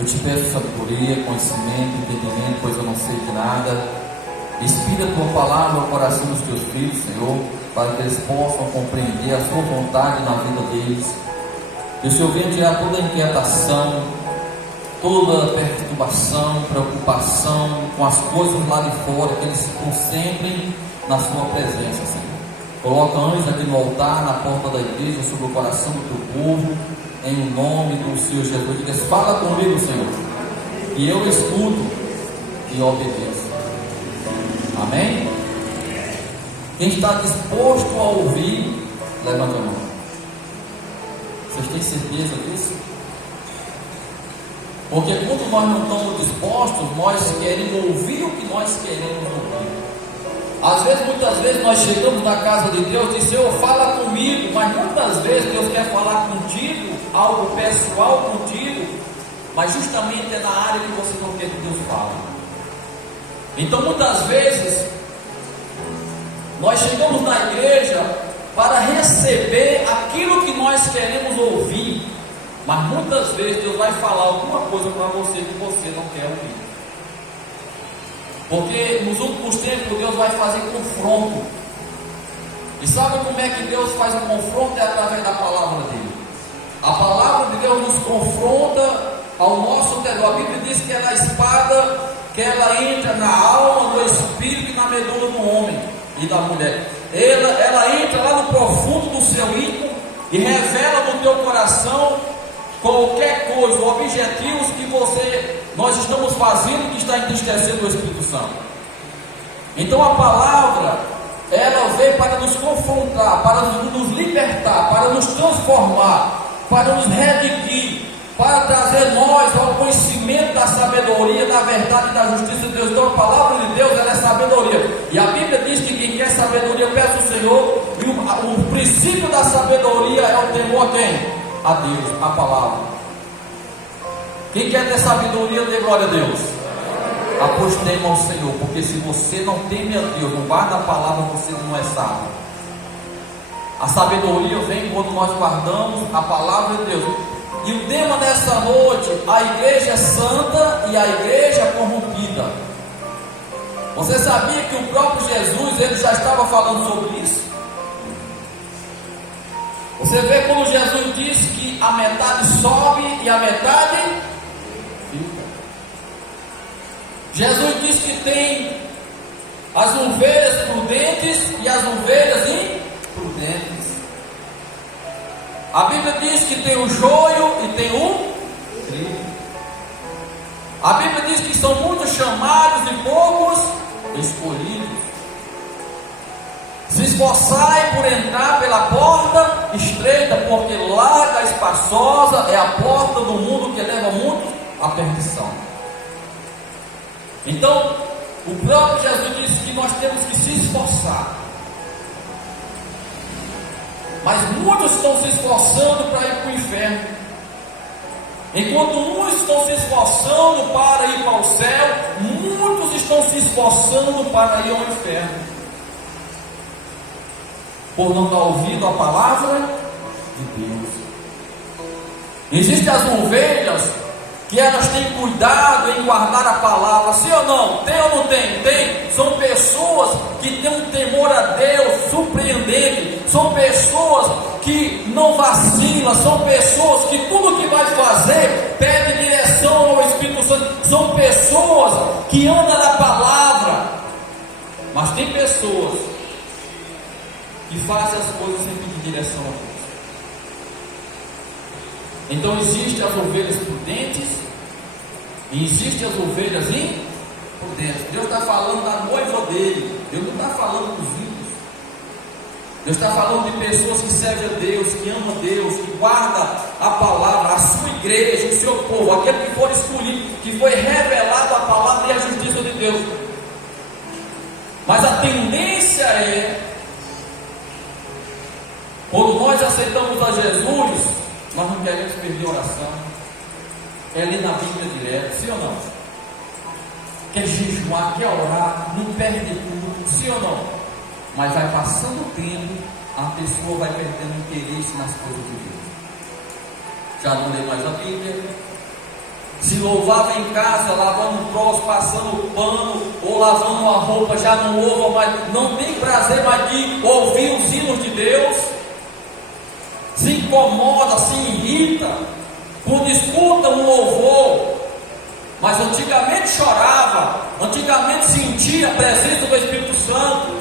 Eu te peço sabedoria, conhecimento, entendimento, pois eu não sei de nada. Inspira a tua palavra ao coração dos teus filhos, Senhor, para que eles possam compreender a sua vontade na vida deles. Que o Senhor venha tirar toda a inquietação, toda a perturbação, preocupação com as coisas lá de fora, que eles se concentrem na sua presença, Senhor. Coloca anjos aqui no altar, na porta da igreja, sobre o coração do teu povo, em nome do Senhor Jesus. Diga: fala comigo, Senhor, e eu escuto e obedeço. Amém? Quem está disposto a ouvir, levanta a mão. Vocês têm certeza disso? Porque quando nós não estamos dispostos, nós queremos ouvir o que nós queremos ouvir. Às vezes, muitas vezes, nós chegamos na casa de Deus e diz: Senhor, fala comigo. Mas muitas vezes Deus quer falar contigo, algo pessoal contigo, mas justamente é na área que você não quer que Deus fale. Então, muitas vezes, nós chegamos na igreja para receber aquilo que nós queremos ouvir, mas muitas vezes Deus vai falar alguma coisa para você que você não quer ouvir. Porque nos últimos tempos Deus vai fazer confronto. E sabe como é que Deus faz o confronto? É através da palavra dele. A palavra de Deus nos confronta ao nosso interior. A Bíblia diz que ela é a espada, que ela entra na alma, no espírito e na medula do homem e da mulher. Ela entra lá no profundo do seu íntimo e revela no teu coração qualquer coisa, objetivos que nós estamos fazendo que está entristecendo o Espírito Santo. Então a palavra, ela veio para nos confrontar, para nos libertar, para nos transformar, para nos redimir, para trazer nós ao conhecimento da sabedoria, da verdade e da justiça de Deus. Então a palavra de Deus, ela é sabedoria. E a Bíblia diz que quem quer sabedoria, peça ao Senhor. E o princípio da sabedoria é o temor a quem? A Deus, a palavra. Quem quer ter sabedoria, dê glória a Deus. Pois tema ao Senhor, porque se você não teme a Deus, não guarda a palavra, você não é sábio. A sabedoria vem quando nós guardamos a palavra de Deus. E o tema dessa noite: a igreja santa e a igreja corrompida. Você sabia que o próprio Jesus, ele já estava falando sobre isso? Você vê quando Jesus diz que a metade sobe e a metade fica. Jesus diz que tem as ovelhas prudentes e as ovelhas imprudentes. A Bíblia diz que tem o joio e tem o trigo. A Bíblia diz que são muitos chamados e poucos escolhidos. Se esforçai por entrar pela porta estreita, porque larga, espaçosa é a porta do mundo que leva muitos à perdição. Então, o próprio Jesus disse que nós temos que se esforçar. Mas muitos estão se esforçando para ir para o inferno, enquanto muitos estão se esforçando para ir para o céu, muitos estão se esforçando para ir ao inferno, por não estar ouvindo a palavra de Deus. Existem as ovelhas que elas têm cuidado em guardar a palavra, sim ou não? Tem ou não tem? Tem. São pessoas que têm um temor a Deus surpreendente, são pessoas que não vacilam, são pessoas que tudo que vai fazer pede direção ao Espírito Santo, são pessoas que andam na palavra. Mas tem pessoas que fazem as coisas sem pedir direção a Deus. Então existem as ovelhas prudentes e existem as ovelhas imprudentes. Deus está falando da noiva dele, Deus não está falando dos ímpios. Deus está falando de pessoas que servem a Deus, que amam a Deus, que guardam a palavra, a sua igreja, o seu povo, aquele que for escolhido, que foi revelado a palavra e a justiça de Deus. Mas a tendência é, quando nós aceitamos a Jesus, nós não queremos perder a oração. É ler na Bíblia direto, sim ou não? Quer jejuar, quer orar, não perde tudo, sim ou não? Mas vai passando o tempo, a pessoa vai perdendo interesse nas coisas de Deus. Já não lê mais a Bíblia, Se louvava em casa, lavando um troço, passando pano, ou lavando uma roupa, já não louva mais, não tem prazer mais de ouvir os hinos de Deus, se incomoda, se irrita, quando escuta um louvor, mas antigamente chorava, antigamente sentia a presença do Espírito Santo,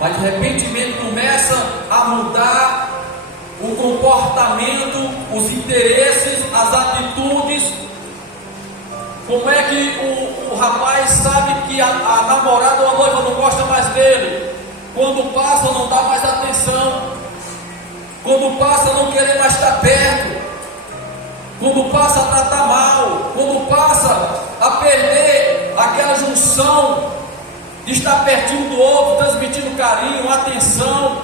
mas de repente começa a mudar o comportamento, os interesses, as atitudes. Como é que o rapaz sabe que a namorada ou a noiva não gosta mais dele? Quando passa não dá mais atenção, quando passa não querer mais estar perto, quando passa a tratar mal, quando passa a perder aquela junção de estar pertinho do outro, transmitindo carinho, atenção.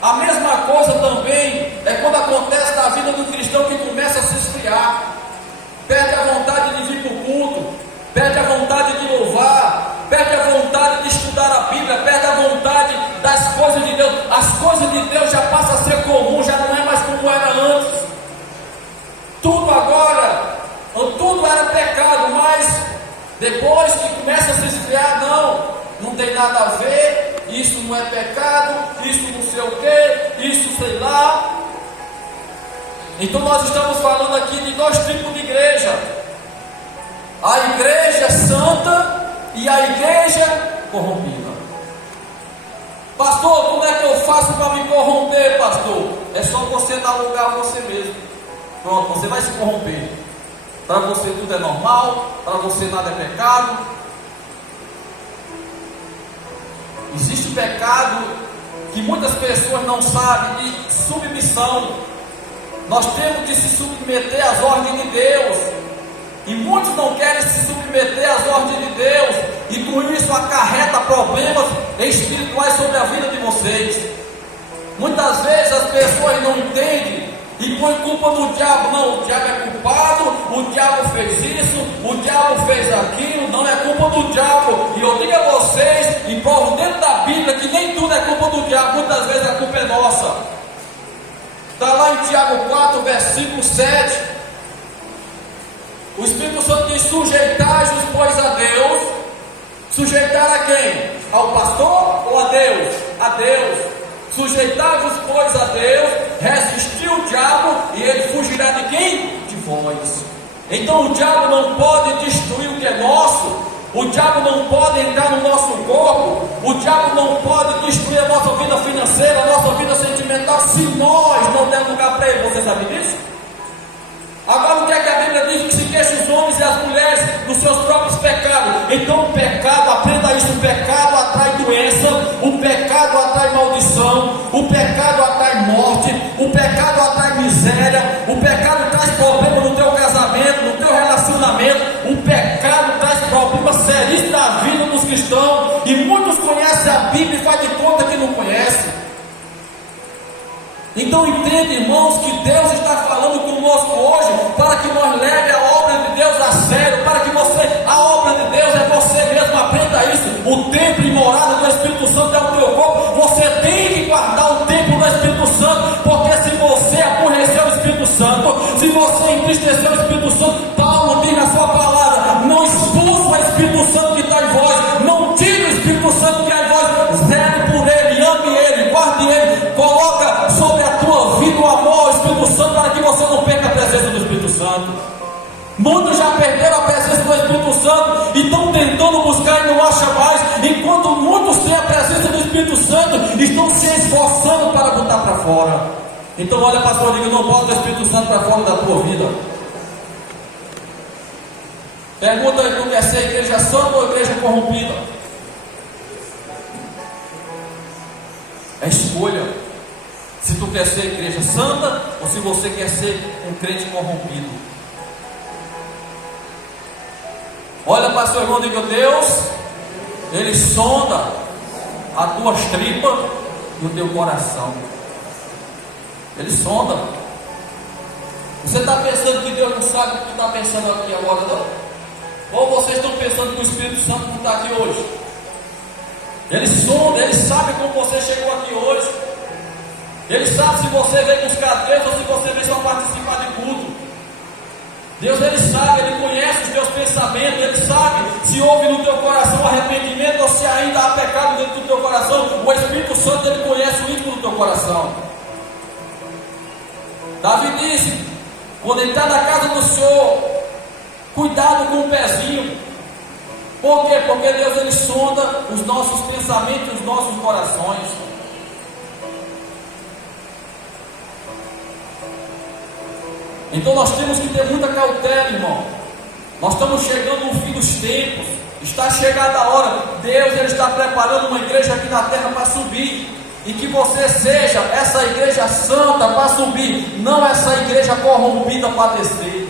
A mesma coisa também é quando acontece na vida do cristão, que começa a se esfriar, perde a vontade de vir para o culto, perde a vontade de louvar, perde a vontade de estudar a Bíblia, perde a vontade das coisas de Deus. As coisas de Deus já passam a ser comum, já não é mais como era antes. Tudo agora, tudo era pecado, mas depois que começa a se esfriar, não tem nada a ver, isso não é pecado, isso não sei o que, isso sei lá. Então nós estamos falando aqui de dois tipos de igreja: a igreja santa e a igreja corrompida. Pastor, como é que eu faço para me corromper, pastor? É só você dar lugar a você mesmo. Pronto, você vai se corromper. Para você tudo é normal, para você nada é pecado. Existe pecado que muitas pessoas não sabem, de submissão. Nós temos de se submeter às ordens de Deus, e muitos não querem se submeter às ordens de Deus, e com isso acarreta problemas espirituais sobre a vida de vocês. Muitas vezes as pessoas não entendem e põe culpa no diabo. Não, o diabo é culpado, o diabo fez isso, o diabo fez aquilo, não é culpa do diabo. E eu digo a vocês, e provo dentro da Bíblia, que nem tudo é culpa do diabo, muitas vezes a culpa é nossa. Está lá em Tiago 4, versículo 7. O Espírito Santo diz: sujeitai-vos, pois, a Deus. Sujeitar a quem? Ao pastor ou a Deus? A Deus. Sujeitai-vos, pois, a Deus, resistir o diabo, e ele fugirá de quem? De vós. Então o diabo não pode destruir o que é nosso, o diabo não pode entrar no nosso corpo, o diabo não pode destruir a nossa vida financeira, a nossa vida sentimental, se nós não dermos lugar para ele. Você sabe disso? Agora o que é que a Bíblia diz? Que se queixam os homens e as mulheres dos seus próprios pecados. Então o pecado, aprenda isso, o pecado atrai doença, o pecado atrai maldição, o pecado atrai morte, o pecado atrai miséria, o pecado traz problema no teu casamento, no teu relacionamento, o pecado traz problemas seríssimos na vida dos cristãos, e muitos conhecem a Bíblia e fazem de conta que não conhecem. Então entende, irmãos, que Deus está falando conosco hoje para que nós leve a obra de Deus a sério, para que a obra de Deus é você mesmo, aprenda isso. O templo e morada do Espírito Santo é o teu corpo. Você tem que guardar o templo do Espírito Santo, porque se você aborrecer o Espírito Santo, se você entristecer o Espírito Santo, Paulo diz na sua palavra: não expulsa o Espírito Santo que está em vós, não tire o Espírito Santo que está em vós, zele por ele, ame ele, guarde ele, coloca sobre a tua vida o amor ao Espírito Santo, para que você não perca a presença do Espírito Santo. Muitos já perderam a presença do Espírito Santo e estão tentando buscar e não acham mais, enquanto muitos têm a presença do Espírito Santo, estão se esforçando para botar para fora. Então olha, pastor, diga: não bota o Espírito Santo para fora da tua vida. Pergunta aí: tu quer ser igreja santa ou igreja corrompida? É escolha. Se tu quer ser igreja santa ou se você quer ser um crente corrompido. Olha para seu irmão e diga: Deus, Ele sonda as tuas tripas e o teu coração. Ele sonda. Você está pensando que Deus não sabe o que está pensando aqui agora, não? Ou vocês estão pensando que o Espírito Santo não está aqui hoje? Ele sonda, Ele sabe como você chegou aqui hoje. Ele sabe se você veio buscar Deus ou se você veio só participar de culto. Deus, Ele sabe, Ele conhece os teus pensamentos, Ele sabe se houve no teu coração arrependimento ou se ainda há pecado dentro do teu coração. O Espírito Santo, Ele conhece o íntimo do teu coração. Davi disse, quando ele está na casa do Senhor, cuidado com o pezinho. Por quê? Porque Deus, Ele sonda os nossos pensamentos e os nossos corações. Então nós temos que ter muita cautela, irmão. Nós estamos chegando no fim dos tempos. Está chegada a hora. Deus, Ele está preparando uma igreja aqui na terra para subir. E que você seja essa igreja santa para subir, não essa igreja corrompida para descer.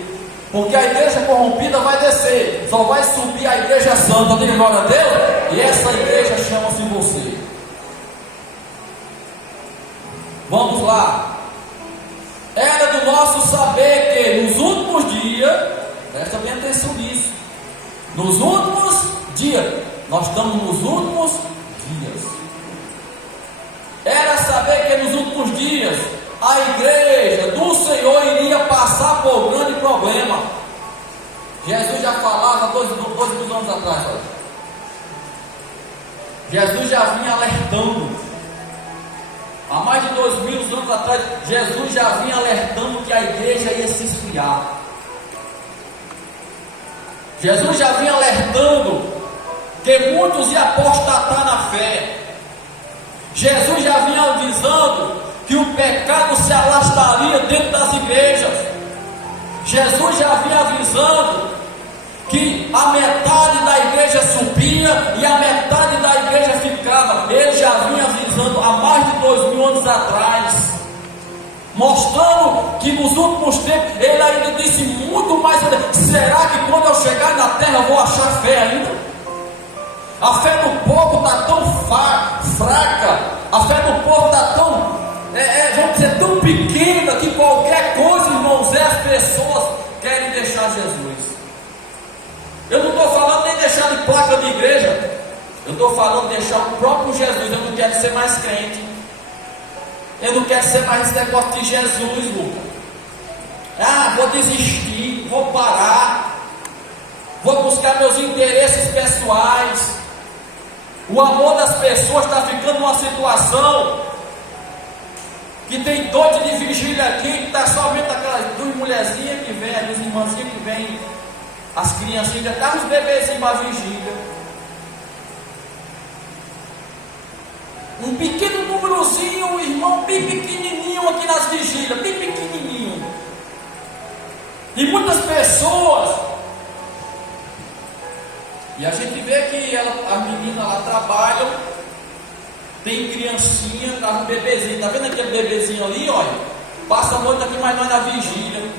Porque a igreja corrompida vai descer, só vai subir a igreja santa. Diga glória a Deus. E essa igreja chama-se você. Vamos lá. Era do nosso saber que nos últimos dias, presta bem atenção nisso, nos últimos dias, nós estamos nos últimos dias. Era saber que nos últimos dias a igreja do Senhor iria passar por um grande problema. Jesus já falava dois mil anos atrás. Olha. Jesus já vinha alertando. Há mais de 2000 anos atrás, Jesus já vinha alertando que a igreja ia se esfriar. Jesus já vinha alertando que muitos iam apostatar na fé. Jesus já vinha avisando que o pecado se alastraria dentro das igrejas. Jesus já vinha avisando que a metade da igreja subia e a metade da igreja ficava. Ele já vinha avisando há mais de 2000 anos atrás, mostrando que nos últimos tempos, ele ainda disse muito mais. Será que quando eu chegar na terra eu vou achar fé ainda? A fé do povo está tão fraca, a fé do povo está tão, vamos dizer, tão pequena, que qualquer coisa, irmãos, as pessoas querem deixar Jesus. Eu não estou falando nem deixar de placa de igreja, eu estou falando de deixar o próprio Jesus. Eu não quero ser mais crente, eu não quero ser mais esse negócio de Jesus, Lucas. Vou desistir, vou parar, vou buscar meus interesses pessoais. O amor das pessoas está ficando numa situação que tem doido de vigília aqui, que está somente aquelas duas mulherzinhas que vêm, as irmãzinhas que vêm, as criancinhas, já estão os bebezinhos para vigília. Um pequeno númerozinho, um irmão bem pequenininho aqui nas vigílias, bem pequenininho. E muitas pessoas. E a gente vê que a menina lá trabalha, tem criancinha, tá um bebezinho, tá vendo aquele bebezinho ali, olha? Passa a noite aqui, mas não é na vigília.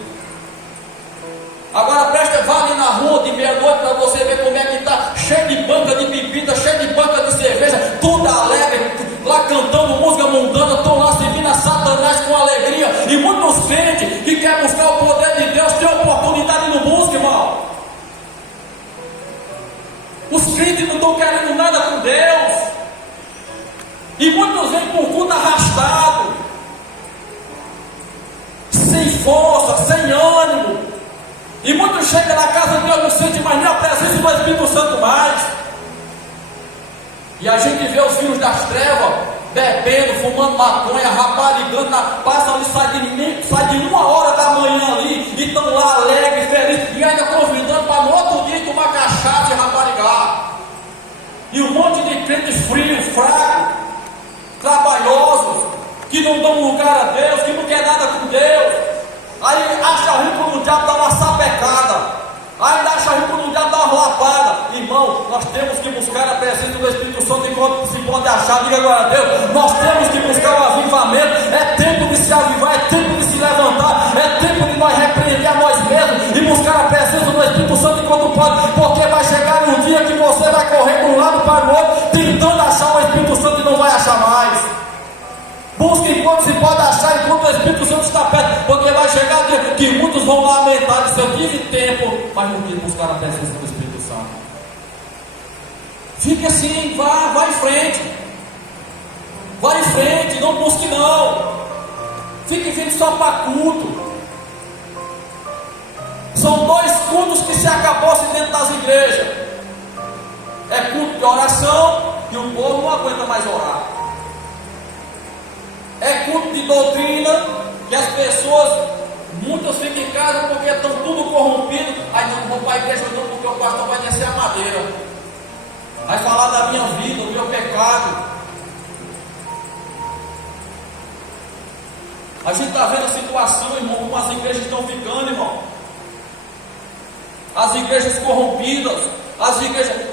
Agora presta, vá ali na rua de meia-noite para você ver como é que está, cheio de banca de bebida, cheio de banca de cerveja, tudo alegre, lá cantando música mundana, estão lá servindo a Satanás com alegria. E muitos crentes que querem buscar o poder de Deus, tem oportunidade e não buscam, irmão. Os crentes não estão querendo nada com Deus. E muitos vêm por culto arrastado, sem força, sem ânimo. E muitos chegam na casa de Deus, não sente mais nem a presença do Espírito Santo mais. E a gente vê os filhos das trevas bebendo, fumando maconha, raparigando, passam ali, sai de 1h da manhã ali, e estão lá alegres, felizes, e ainda convidando para no outro dia tomar cachaça e raparigar. E um monte de crente frio, fraco, trabalhosos, que não dão lugar a Deus, que não quer nada com Deus. Aí acha ruim quando o diabo dá uma sapecada, ainda acha ruim quando o diabo dá uma lapada. Irmão, nós temos que buscar a presença do Espírito Santo enquanto se pode achar. Diga agora a Deus, nós temos que buscar o avivamento. É tempo de se avivar, é tempo de se levantar, é tempo de nós repreender a nós mesmos e buscar a presença do Espírito Santo enquanto pode, porque vai chegar um dia que você vai correr de um lado para o outro, tentando achar o Espírito Santo e não vai achar mais. Busque enquanto se pode achar, enquanto o Espírito Santo está perto, porque vai chegar o dia que muitos vão lamentar de eu tive tempo, mas não quis buscar a presença do Espírito Santo. Fique assim, vá em frente. Vá em frente, não busque não. Fique vindo só para culto. São dois cultos que se acabou-se dentro das igrejas. É culto de oração e o povo não aguenta mais orar. É culto de doutrina que as pessoas, muitas ficam em casa porque estão tudo corrompido. Aí não vou para a igreja não, porque o pastor vai descer a madeira, vai falar da minha vida, do meu pecado. A gente está vendo a situação, irmão, como as igrejas estão ficando, irmão. As igrejas corrompidas, as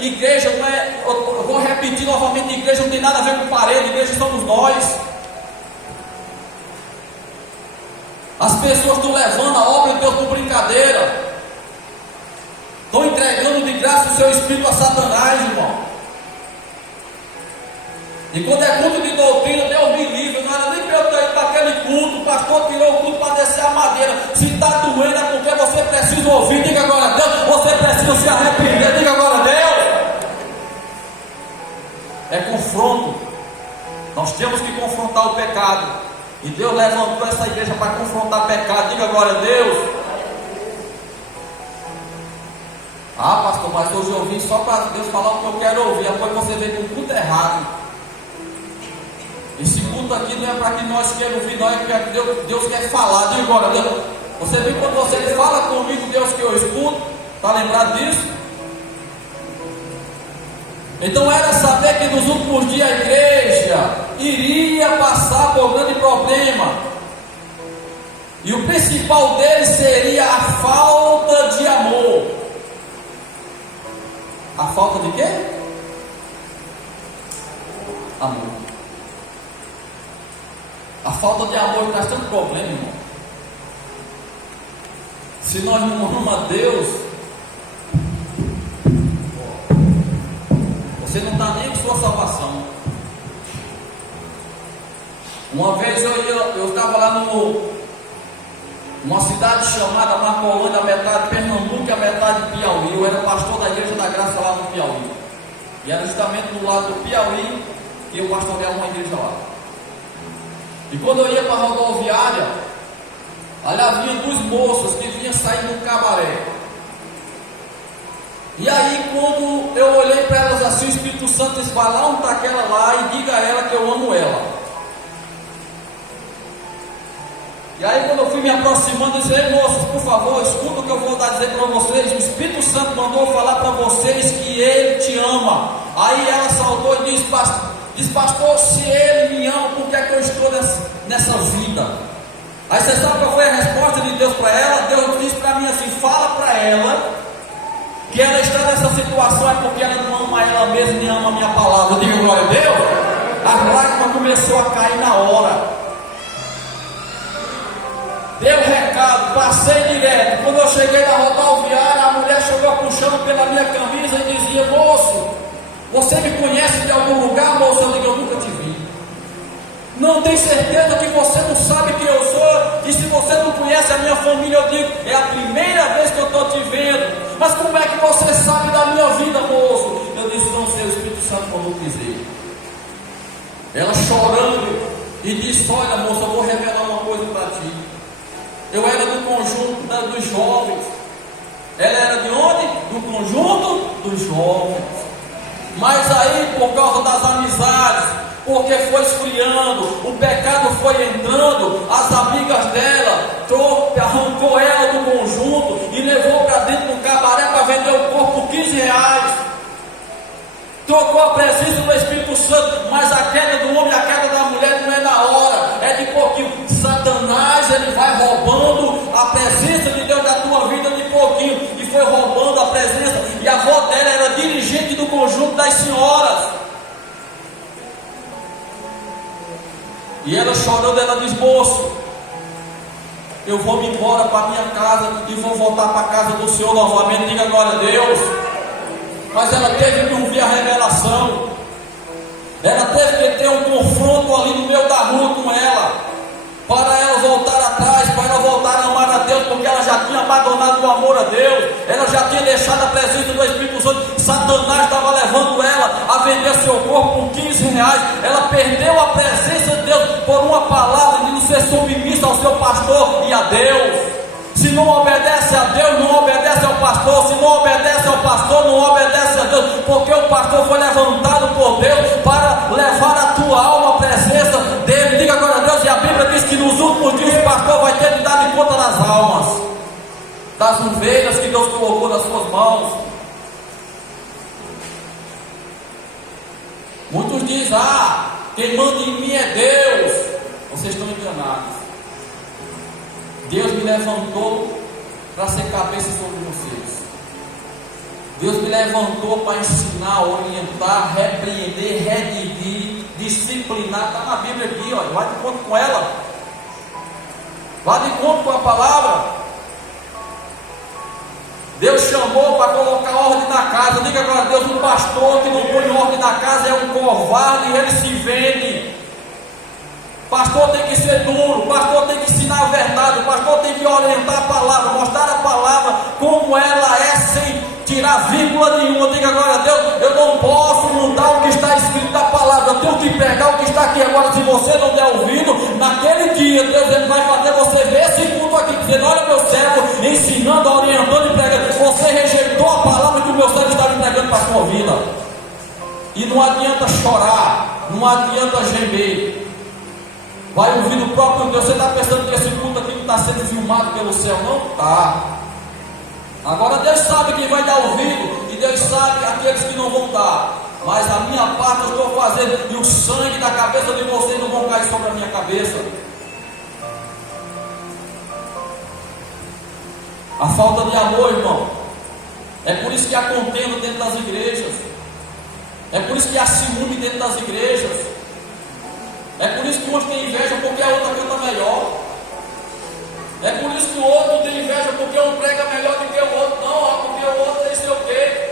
igreja não é, eu vou repetir novamente, igreja não tem nada a ver com parede, igreja somos nós. As pessoas estão levando a obra de Deus por brincadeira, estão entregando de graça o seu espírito a Satanás, irmão. E quando é culto de doutrina, Deus me livre, não era nem para eu ter ido para aquele culto, o pastor tirou o culto para descer a madeira. Se está doendo é porque você precisa ouvir, diga agora a Deus, você precisa se arrepender, diga agora a Deus. É confronto, nós temos que confrontar o pecado, e Deus levantou essa igreja para confrontar pecado, diga agora a Deus. Ah, pastor, mas hoje eu vim só para Deus falar o que eu quero ouvir, depois você vem com o culto errado. Esse culto aqui não é para que nós queremos ouvir, não é que Deus quer falar. Diga agora, Deus. Você viu quando você fala comigo, Deus, que eu escuto? Está lembrado disso? Então era saber que nos últimos dias a igreja iria passar por um grande problema. E o principal deles seria a falta de amor. A falta de quê? Amor. A falta de amor traz tanto problema, irmão. Se nós não amamos a Deus, você não está nem com sua salvação. Uma vez eu estava lá numa cidade chamada Marcolândia, a metade de Pernambuco e a metade de Piauí. Eu era pastor da Igreja da Graça lá no Piauí. E era justamente do lado do Piauí que eu pastoreava uma igreja lá. E quando eu ia para a rodoviária, ali vinha duas moças que vinham sair do cabaré. E aí quando eu olhei para elas assim, o Espírito Santo disse: vai lá onde está aquela lá e diga a ela que eu amo ela. E aí quando eu fui me aproximando, eu disse: ei moças, por favor, escuta o que eu vou dizer para vocês. O Espírito Santo mandou falar para vocês que Ele te ama. Aí ela saltou e disse: pastor, se Ele me ama, por que é que eu estou nessa vida? Aí você sabe qual foi a resposta de Deus para ela? Deus disse para mim assim: fala para ela que ela está nessa situação é porque ela não ama ela mesma, nem ama a minha palavra. Eu digo glória a Deus. A lágrima começou a cair na hora. Deu recado, passei direto. Quando eu cheguei na rodoviária, a mulher chegou puxando pela minha camisa e dizia: moço, você me conhece de algum lugar, moço? Eu digo: eu nunca te vi. Não tem certeza que você não sabe quem eu sou? E se você não conhece a minha família, eu digo: é a primeira vez que eu estou te vendo. Mas como é que você sabe da minha vida, moço? Eu disse: não sei, o Espírito Santo falou dizer. Ela chorando e disse: olha moço, eu vou revelar uma coisa para ti. Eu era do conjunto dos jovens. Ela era de onde? Do conjunto dos jovens. Mas aí, por causa das amizades, porque foi esfriando, o pecado foi entrando, as amigas dela arrancou ela do conjunto e levou para dentro do cabaré para vender o corpo por 15 reais. Trocou a presença do Espírito Santo, mas a queda do homem e a queda da mulher não é na hora, é de pouquinho. Satanás, ele vai roubando a presença de Deus da tua vida de pouquinho, e foi roubando a presença. E a avó dela era dirigente do conjunto das senhoras. E ela chorando, ela diz: moço, eu vou me embora para minha casa e vou voltar para a casa do Senhor novamente. Diga glória a Deus. Mas ela teve que ouvir a revelação. Ela teve que ter um confronto ali no meio da rua com ela, para ela voltar atrás, para ela voltar a amar a Deus, porque ela já tinha abandonado o amor a Deus, ela já tinha deixado a presença do Espírito Santo. Satanás estava levando ela a vender seu corpo por 15 reais. Ela perdeu a presença de Deus por uma palavra de não ser submissa ao seu pastor e a Deus. Se não obedece a Deus, não ovelhas que Deus colocou nas suas mãos. Muitos dizem: quem manda em mim é Deus. Vocês estão enganados. Deus me levantou para ser cabeça sobre vocês. Deus me levantou para ensinar, orientar, repreender, redimir, disciplinar. Está na Bíblia aqui, ó. Vai de encontro com ela. Vai de encontro com a palavra. Deus chamou para colocar ordem na casa. Diga agora: Deus, um pastor que não põe ordem na casa é um covarde e ele se vende. Pastor tem que ser duro, pastor tem que ensinar a verdade, o pastor tem que orientar a palavra, mostrar a palavra como ela é, sem tirar vírgula nenhuma. Diga agora: Deus, eu não posso mudar o que está escrito na palavra, eu tenho que pegar o que está aqui. Agora, se você não der ouvido, naquele dia Deus, ele vai fazer você ver esse culto aqui, dizendo: olha meu servo, ensinando, orientando e pregando. Você rejeitou a palavra que o meu servo estava entregando para a sua vida. E não adianta chorar, não adianta gemer. Vai ouvir do próprio Deus. Você está pensando que esse culto aqui está sendo filmado pelo céu? Não está. Agora Deus sabe quem vai dar ouvido, e Deus sabe aqueles que não vão dar. Mas a minha parte eu estou fazendo, e o sangue da cabeça de vocês não vão cair sobre a minha cabeça. A falta de amor, irmão, é por isso que há contenda dentro das igrejas. É por isso que há ciúme dentro das igrejas. É por isso que um tem inveja porque a outra canta melhor. É por isso que o outro tem inveja porque um prega melhor do que o outro. Não, porque o outro tem sei o quê.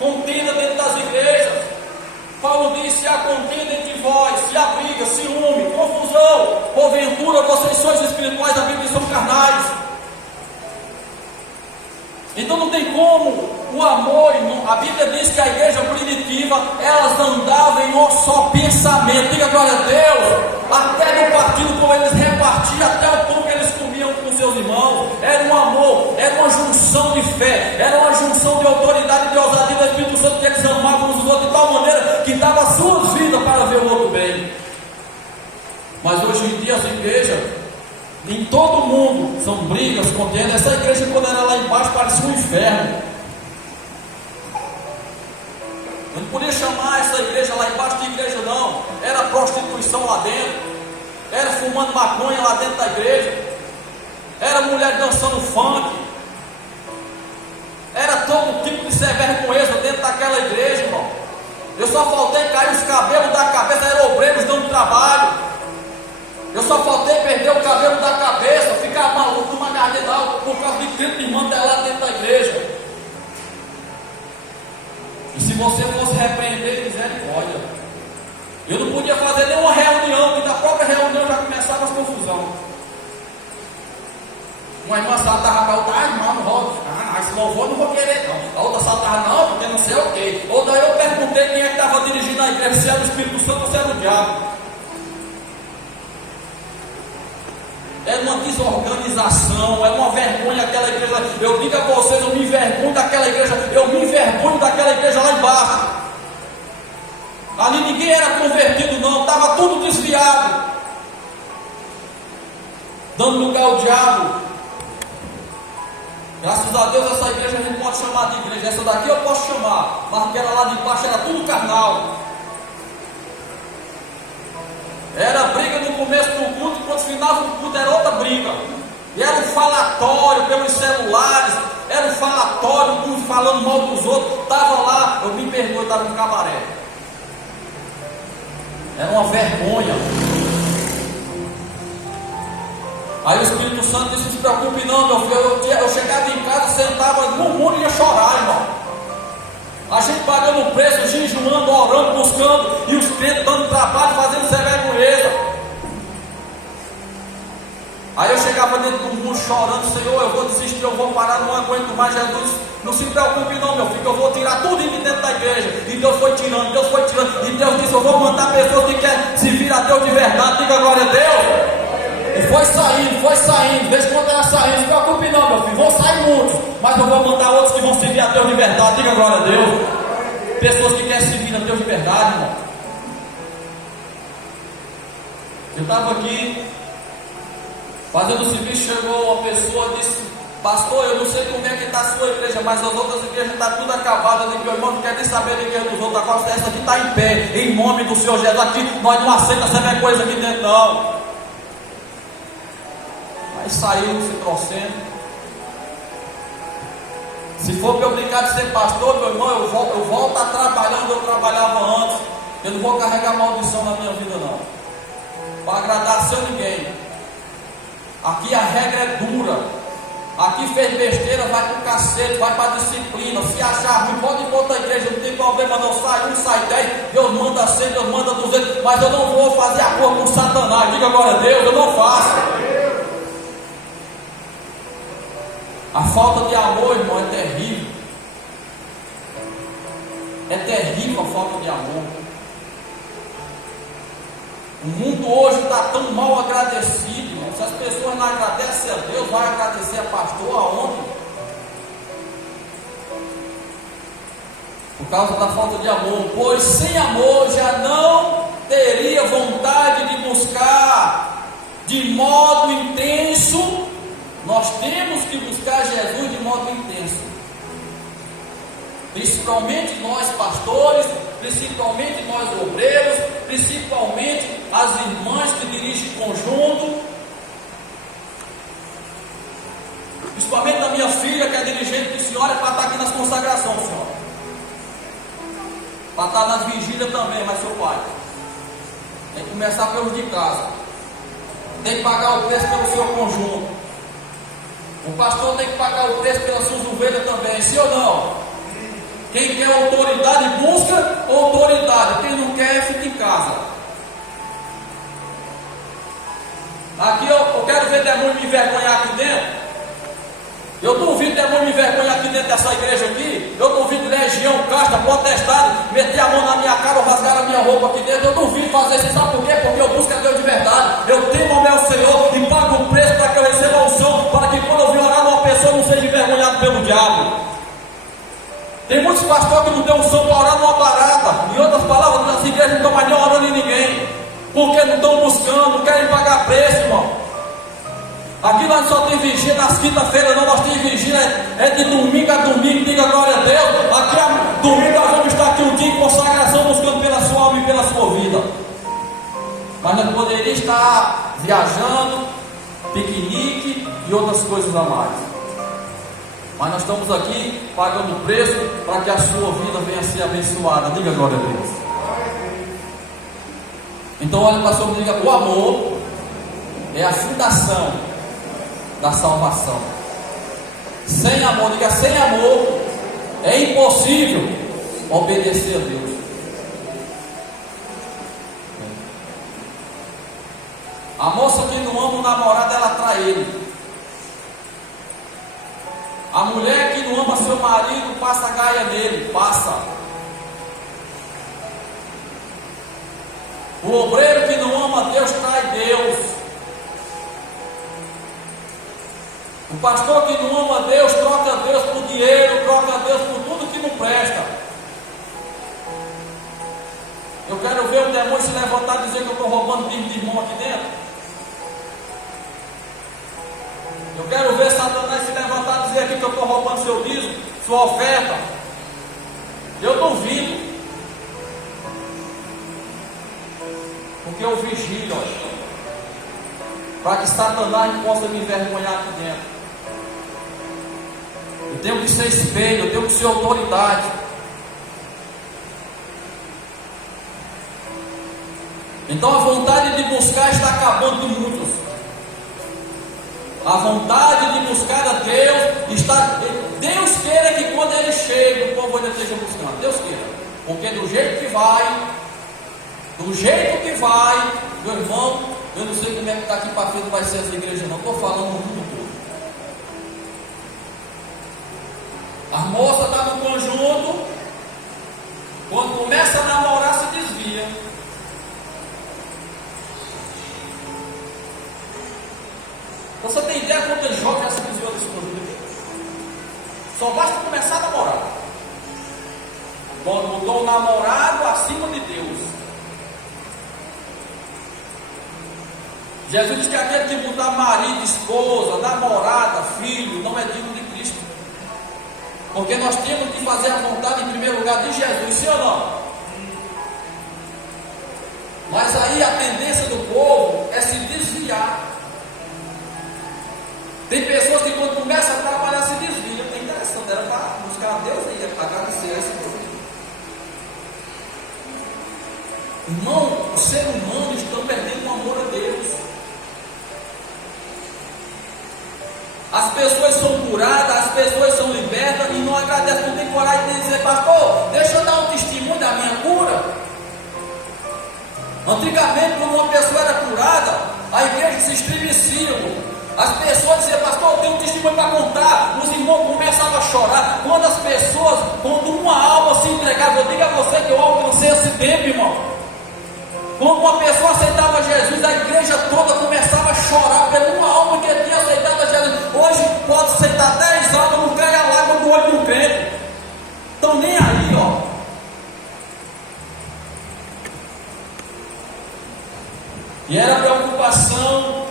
Contenda dentro das igrejas. Paulo diz: se há contenda entre vós, se há briga, ciúme, confusão, porventura vocês sois espirituais, a Bíblia são carnais. Então não tem como o amor, a Bíblia diz que a igreja primitiva, elas andavam em um só pensamento. Diga glória a Deus. Até no partido, como eles repartiam, até o pão que eles comiam com seus irmãos, era um amor, era uma junção de fé, era uma junção de autoridade e de ousadia do Espírito Santo, que eles amavam uns outros de tal maneira que dava a sua vida para ver o outro bem. Mas hoje em dia as igrejas, em todo mundo, são brigas, contendas. Essa igreja, quando era lá embaixo, parecia um inferno. Eu não podia chamar essa igreja lá embaixo de igreja, não. Era prostituição lá dentro, era fumando maconha lá dentro da igreja, era mulher dançando funk, era todo tipo de ser vergonhoso dentro daquela igreja, irmão. Eu só faltei cair os cabelos da cabeça, eram obreiros dando trabalho. Eu só faltei perder o cabelo da cabeça, ficar maluco numa garganta alta por causa de 30 irmãos lá dentro da igreja. E se você fosse repreender, misericórdia. Eu não podia fazer nenhuma reunião, que da própria reunião já começava as confusões. Uma irmã saltava, a outra: irmão, não vou, se não vou, não vou querer não. A outra saltava: não, porque não sei o quê. Ou daí eu perguntei quem é que estava dirigindo a igreja, se era o Espírito Santo ou se era o diabo. Era uma desorganização, era uma vergonha aquela igreja. Eu digo a vocês, eu me envergonho daquela igreja, eu me envergonho daquela igreja lá embaixo. Ali ninguém era convertido não, estava tudo desviado, dando lugar ao diabo. Graças a Deus essa igreja a gente pode chamar de igreja. Essa daqui eu posso chamar, mas aquela lá de baixo era tudo carnal. Era briga no começo do culto, quando finava o culto era outra briga. E era um falatório pelos celulares, era um falatório, um falando mal dos outros. Estava lá, eu me perdoe, estava no cabaré. Era uma vergonha. Aí o Espírito Santo disse: não se preocupe não, meu filho. Eu chegava em casa, sentava no muro e ia chorar, irmão. A gente pagando o preço, jejuando, orando, buscando, e os crentes dando trabalho, fazendo vergonheza. Aí eu chegava dentro do mundo chorando: Senhor, eu vou desistir, eu vou parar, não aguento mais. Jesus: não se preocupe não, meu filho, eu vou tirar tudo de dentro da igreja. E Deus foi tirando, Deus foi tirando. E Deus disse: eu vou mandar pessoas que querem se vir a Deus de verdade. Diga glória a Deus. E foi saindo, desde quando era saindo. Não se preocupe não, meu filho, vão sair muitos, mas eu vou mandar outros que vão servir a Deus de verdade. Diga glória a Deus. Pessoas que querem servir a Deus de verdade, irmão. Eu estava aqui fazendo o serviço, chegou uma pessoa e disse: Pastor, eu não sei como é que está a sua igreja, mas as outras igrejas estão tudo acabadas. Eu digo, meu irmão, não quer nem saber da igreja dos outros. Agora essa aqui está em pé, em nome do Senhor Jesus. Aqui nós não aceitamos essa coisa aqui dentro, não. Aí saiu se trouxendo. Se for para eu brincar de ser pastor, meu irmão, eu volto a trabalhar onde eu trabalhava antes. Eu não vou carregar maldição na minha vida, não, para agradar seu ninguém. Aqui a regra é dura. Aqui fez besteira, vai para o cacete, vai para a disciplina. Se achar ruim, pode ir para outra igreja, não tem problema não. Sai um, sai 10, Deus manda 100, Deus manda 200. Mas eu não vou fazer acordo com Satanás. Diga agora a Deus, eu não faço. A falta de amor, irmão, é terrível. É terrível a falta de amor. O mundo hoje está tão mal agradecido, irmão. Se as pessoas não agradecem a Deus, vai agradecer a pastor aonde? Por causa da falta de amor. Pois sem amor já não teria vontade de buscar de modo intenso. Nós temos que buscar Jesus de modo intenso. Principalmente nós pastores, principalmente nós obreiros, principalmente as irmãs que dirigem conjunto, principalmente a minha filha que é dirigente de senhora, é para estar aqui nas consagrações, senhora, para estar nas vigílias também, mas seu pai tem que começar pelos de casa, tem que pagar o preço pelo seu conjunto, o pastor tem que pagar o preço pelas suas ovelhas também, sim ou não? Quem quer autoridade busca autoridade, quem não quer fica em casa. Aqui eu quero ver demônio me envergonhar aqui dentro. Eu duvido demônio me envergonhar aqui dentro dessa igreja aqui. Eu duvido legião, casta, protestado, meter a mão na minha cara ou rasgar a minha roupa aqui dentro. Eu duvido fazer isso, sabe por quê? Porque eu busco a Deus de verdade. Eu temo ao meu Senhor e pago o preço para que eu receba a unção, para que quando eu vir orar numa pessoa não seja envergonhado pelo diabo. Tem muitos pastores que não dão unção para orar numa barata. Em outras palavras, nas igrejas não estão mais nem orando em ninguém, porque não estão buscando, não querem pagar preço, irmão. Aqui nós só tem vigília nas quinta-feiras, não, nós temos vigília é de domingo a domingo, diga glória a Deus. Aqui domingo nós vamos estar aqui um dia em consagração, buscando pela sua alma e pela sua vida. Mas nós poderíamos estar viajando, piquenique e outras coisas a mais. Mas nós estamos aqui pagando o preço para que a sua vida venha a ser abençoada. Diga glória a Deus. Então olha para a sua vida e diga: o amor é a fundação da salvação. Sem amor, diga: sem amor é impossível obedecer a Deus. A moça que não ama o namorado, ela trai ele. A mulher que não ama seu marido passa a gaia nele, passa. O obreiro que não ama Deus trai Deus. O pastor que não ama Deus troca Deus por dinheiro, troca Deus por tudo que não presta. Eu quero ver o demônio se levantar e dizer que eu estou roubando dízimo de irmão aqui dentro. Eu quero ver Satanás se levantar e dizer aqui que eu estou roubando seu dízimo, sua oferta. Eu duvido. Porque eu vigio, para que Satanás possa me envergonhar aqui dentro. Eu tenho que ser espelho, eu tenho que ser autoridade. Então a vontade de buscar está acabando de muitos. A vontade de buscar a Deus está. Deus queira que quando Ele chegue, o povo ainda esteja buscando. Deus queira. Porque do jeito que vai, meu irmão, eu não sei como é que daqui para frente vai ser essa igreja, não. Estou falando no mundo todo. A moça está no conjunto, quando começa a namorar, se desvia. Você tem ideia quantos jovens já se desviou desse conjunto aqui? Só basta começar a namorar. Botou o namorado acima de Deus. Jesus diz que aquele que mudar marido, esposa, namorada, filho, não é digno de Cristo. Porque nós temos que fazer a vontade em primeiro lugar de Jesus, sim ou não? Mas aí a tendência do povo é se desviar. Tem pessoas que quando começam a trabalhar se desviam. É interessante, era para buscar a Deus e agradecer a esse Deus. Irmão, o ser humano está perdendo o amor a Deus. As pessoas são curadas, as pessoas são libertas e não agradecem, não tem coragem de dizer, pastor, deixa eu dar um testemunho da minha cura. Antigamente, quando uma pessoa era curada, a igreja se estremecia. As pessoas diziam, pastor, eu tenho um testemunho para contar. Os irmãos começavam a chorar. Quando uma alma se entregava, eu digo a você que eu alcancei esse tempo, irmão. Quando uma pessoa aceitava Jesus, a igreja toda começava a chorar por uma alma que tinha aceitado Jesus. Hoje pode aceitar 10 almas, não cai a lágrima do olho do crente. Estão nem aí, ó. E era a preocupação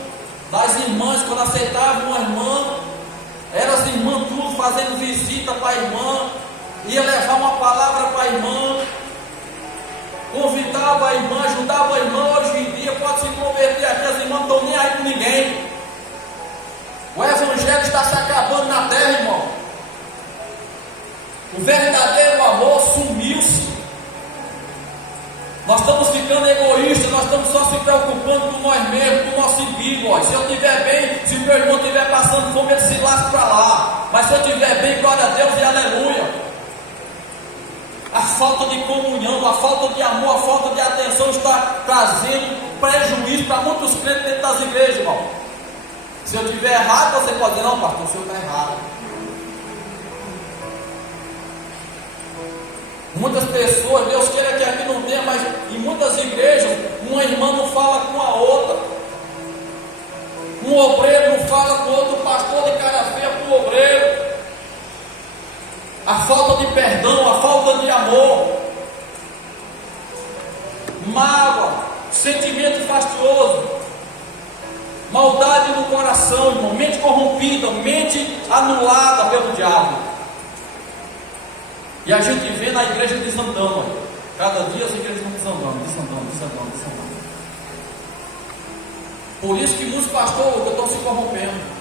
das irmãs, quando aceitavam uma irmã, eram as irmãs tudo fazendo visita para a irmã, ia levar uma palavra para a irmã, convidava a irmã, ajudava a irmã. Hoje em dia pode se converter aqui, as irmãs não estão nem aí com ninguém. O evangelho está se acabando na terra, irmão. O verdadeiro amor sumiu-se. Nós estamos ficando egoístas, nós estamos só se preocupando com nós mesmos, com o nosso umbigo. Se eu estiver bem, se meu irmão estiver passando fome, ele se lasca para lá. Mas se eu estiver bem, glória a Deus e aleluia. A falta de comunhão, a falta de amor, a falta de atenção está trazendo prejuízo para muitos crentes dentro das igrejas, irmão. Se eu estiver errado, você pode dizer, não, pastor, o senhor está errado. Muitas pessoas, Deus queira que aqui não tenha, mas em muitas igrejas, uma irmã não fala com a outra. Um obreiro não fala com outro pastor de cara feia com o obreiro. A falta de perdão, a falta de amor, mágoa, sentimento fastioso, maldade no coração, irmão, mente corrompida, mente anulada pelo diabo. E a gente vê na igreja desandando, cada dia as igrejas estão desandando. Por isso que muitos pastores estão se corrompendo.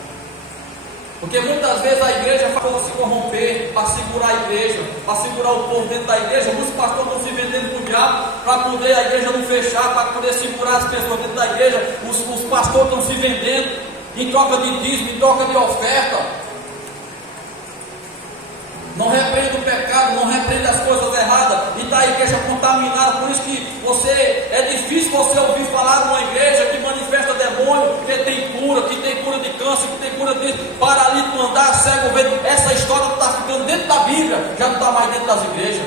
Porque muitas vezes a igreja faz se corromper para segurar a igreja, para segurar o povo dentro da igreja. Muitos pastores estão se vendendo para o diabo para poder a igreja não fechar, para poder segurar as pessoas dentro da igreja. Os pastores estão se vendendo em troca de dízimo, em troca de oferta. Não repreende o pecado, não repreende as coisas erradas, e está a igreja contaminada. Por isso que é difícil você ouvir falar de uma igreja que manifesta demônio, que tem cura de câncer, que tem cura de paralítico andar, cego ver. Essa história está ficando dentro da Bíblia, já não está mais dentro das igrejas.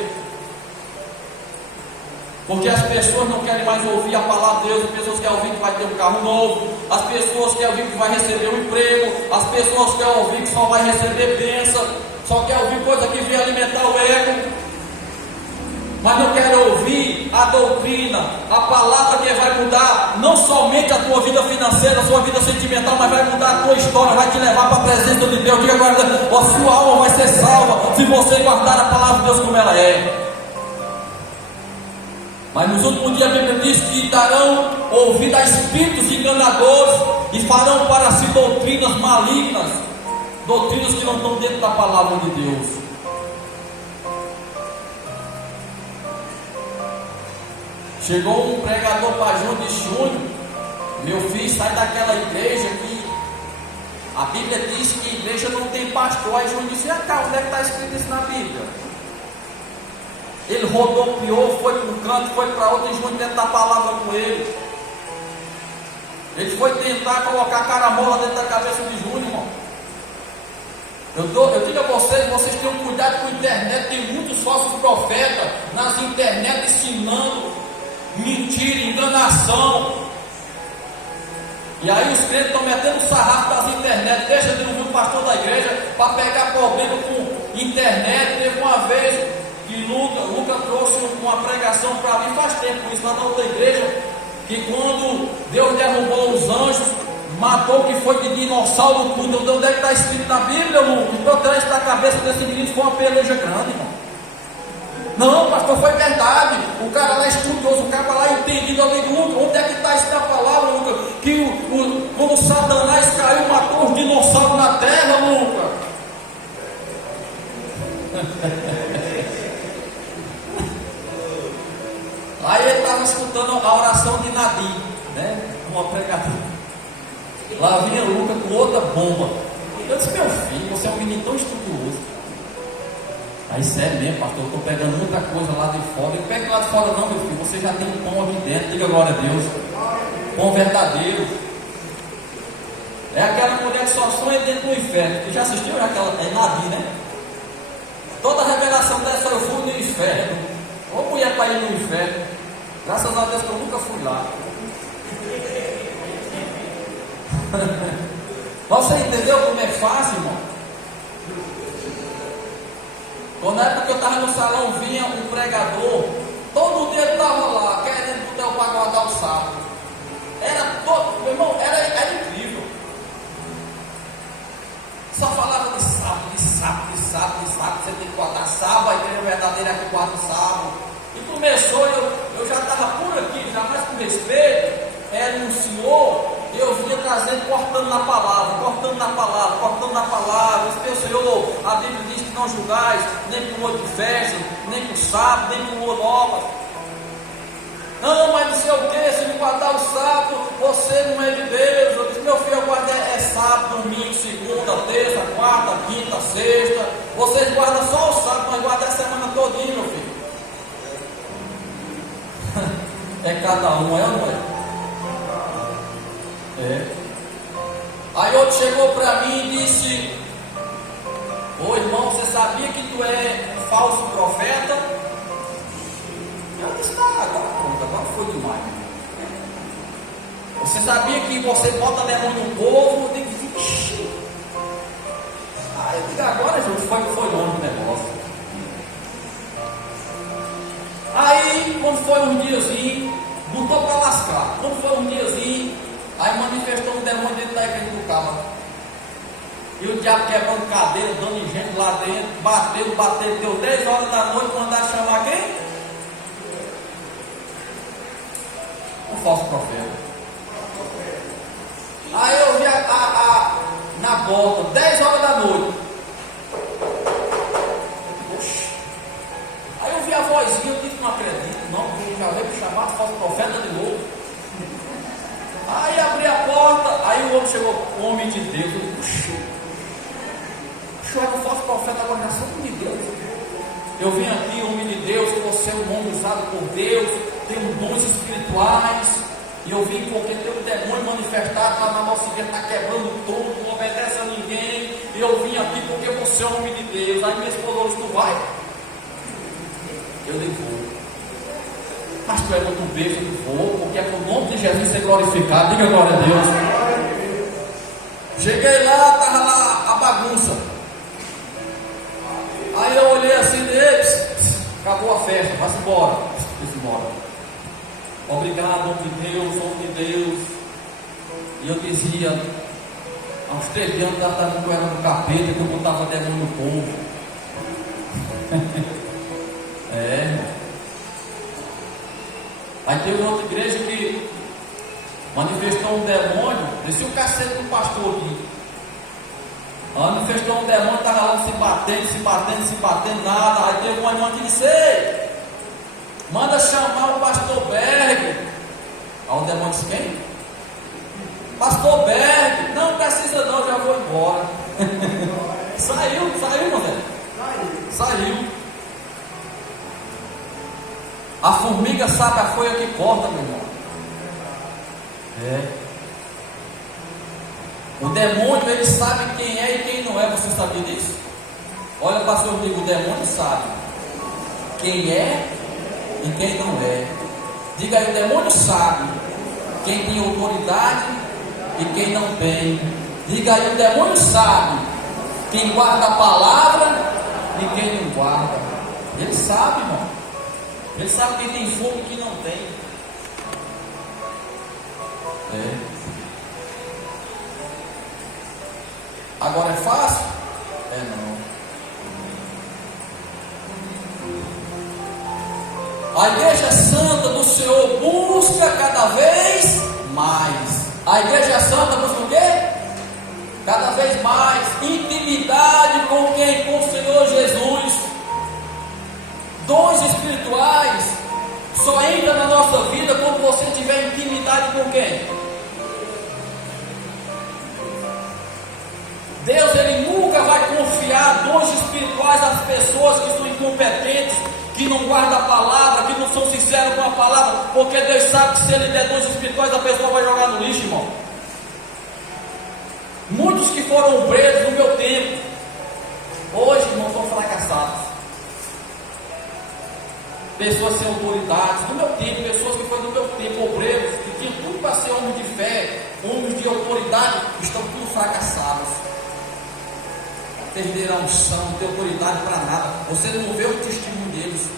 Porque as pessoas não querem mais ouvir a palavra de Deus. As pessoas querem ouvir que vai ter um carro novo, as pessoas querem ouvir que vai receber um emprego, as pessoas querem ouvir que só vai receber bênção, só quer ouvir coisa que vem alimentar o ego, mas não quer ouvir a doutrina, a palavra que vai mudar não somente a tua vida financeira, a sua vida sentimental, mas vai mudar a tua história, vai te levar para a presença de Deus. Diga agora, a sua alma vai ser salva se você guardar a palavra de Deus como ela é. Mas nos últimos dias a Bíblia diz que darão ouvido a espíritos enganadores e farão para si doutrinas malignas, doutrinas que não estão dentro da palavra de Deus. Chegou um pregador para João de Júnior: meu filho, sai daquela igreja que a Bíblia diz que a igreja não tem pastor. Aí João disse: cá, onde é que está escrito isso na Bíblia? Ele rodopiou, foi para um canto, foi para outro, e João tentar a palavra com ele. Ele foi tentar colocar caramola dentro da cabeça de Júnior, irmão. Eu digo a vocês tenham cuidado com a internet. Tem muitos falsos profetas nas internet ensinando mentira, enganação. E aí os crentes estão metendo sarrafo das internet. Deixa de ouvir o pastor da igreja para pegar problema com internet. Teve uma vez que Lucas trouxe uma pregação para mim, faz tempo isso, lá na outra igreja, que quando Deus derrubou os anjos, matou o que foi de dinossauro tudo. Então, onde é que está escrito na Bíblia, Lucas? Então traz para a cabeça desse menino, foi uma peleja grande, irmão. Não, pastor, foi verdade. O cara lá estudioso, o cara lá entendido ali, Lucas, onde é que está isso na palavra, Lucas? Que quando Satanás caiu, matou os dinossauros na terra, Lucas. Aí ele estava escutando a oração de Nadim, né? Uma pregadora. Lá vinha Lucas com outra bomba. Eu disse, meu filho, você é um menino tão estudioso. Aí, sério mesmo, pastor, eu estou pegando muita coisa lá de fora. Eu pego lá de fora não, meu filho, você já tem um pão aqui dentro. Diga glória a Deus. Pão verdadeiro. É aquela mulher que só sonha dentro do inferno. Tu já assistiu aquela? É Nadim, né? Toda a revelação dessa eu fui no inferno. Ô mulher para ir no inferno. Graças a Deus que eu nunca fui lá. Você entendeu como é fácil, irmão? Quando na época que eu estava no salão, vinha um pregador. Todo dia ele estava lá, querendo botar o para guardar o sábado. Era todo, meu irmão, era incrível. Só falava de sábado, de sábado, de sábado, de sábado. Você tem que guardar sábado, a igreja verdadeira é que guarda o sábado. E começou, eu já estava por aqui, já mais com respeito. Era um senhor, eu vinha trazendo, cortando na palavra, cortando na palavra, cortando na palavra. Meu Senhor, a Bíblia diz que não julgais, nem com o olho de festa, nem com o sábado, nem com o olho nova. Não, mas não sei o que, se não guardar o sábado, você não é de Deus. Eu disse, meu filho, eu guardo é sábado, domingo, segunda, terça, quarta, quinta, sexta. Vocês guardam só o sábado, mas guardam a semana todinha, meu filho. É cada um, é ou não é? É. Aí outro chegou para mim e disse: ô irmão, você sabia que tu é falso profeta? Eu disse: tá, agora pronto, agora foi demais. Você sabia que você bota demônio no povo? Eu digo: vixi. Aí eu digo: agora, gente, foi longe o negócio. Aí, quando foi um diazinho, botou para lascar. Quando foi um diazinho, aí manifestou um demônio dentro da igreja do cara. E o diabo quebrando cadeira, dando gente lá dentro, bateu, deu 10 horas da noite, mandaram chamar quem? Um falso profeta. Aí eu vi na volta, 10 horas da noite. Oxi. Aí eu vi a vozinha, eu disse: não acredito, não, porque já veio chamar falso profeta de novo. Aí abri a porta, aí o homem chegou, o homem de Deus. Eu disse: puxa, eu não faço profeta, agora já sou homem de Deus. Eu vim aqui, homem de Deus, que você é um homem usado por Deus, tem dons espirituais. E eu vim porque tem um demônio manifestado lá na nossa igreja, está quebrando tudo, não obedece a ninguém. E eu vim aqui porque você é um homem de Deus. Aí minha esposa disse: tu vai? Eu digo: vou. Mas tu é muito beijo, eu vou, porque é para o nome de Jesus ser glorificado. Diga glória a Deus. Cheguei lá, estava lá a bagunça. Aí eu olhei assim deles, acabou a festa, vai-se embora. Vai-se embora. Obrigado, homem de Deus, homem de Deus. E eu dizia, há uns 3 anos eu estava com ela no capeta, que eu botava demônio no povo. É. Aí teve outra igreja que manifestou um demônio, desceu o cacete do pastor aqui. Manifestou um demônio, estava lá se batendo, nada. Aí teve uma irmã que disse: ei, manda chamar o pastor Berg. Aí o demônio disse: quem? Pastor Berg. Não precisa não, já vou embora. Saiu, meu velho. Saiu. A formiga sabe a folha que corta, meu irmão. É. O demônio, ele sabe quem é e quem não é. Você sabia disso? Olha para seu amigo, o demônio sabe quem é e quem não é. Diga aí: o demônio sabe quem tem autoridade e quem não tem. Diga aí: o demônio sabe quem guarda a palavra e quem não guarda. Ele sabe, irmão. Ele sabe quem tem fogo e quem não tem. É. Agora é fácil? É não. A igreja santa do Senhor busca cada vez mais. A igreja santa busca o quê? Cada vez mais intimidade com quem? Com o Senhor Jesus. Dons espirituais só entra na nossa vida quando você tiver intimidade com quem? Deus, Ele nunca vai confiar dons espirituais às pessoas que são incompetentes, que não guardam a palavra, que não são sinceros com a palavra, porque Deus sabe que se Ele der dons espirituais, a pessoa vai jogar no lixo, irmão. Muitos que foram obreiros no meu tempo, hoje, irmão, são fracassados. Pessoas sem autoridades, no meu tempo, pessoas que foram no meu tempo, obreiros, que tinham tudo para ser homens de fé, homens de autoridade, estão tudo fracassados. Perderam a unção, não tem autoridade para nada. Você não vê o testemunho deles.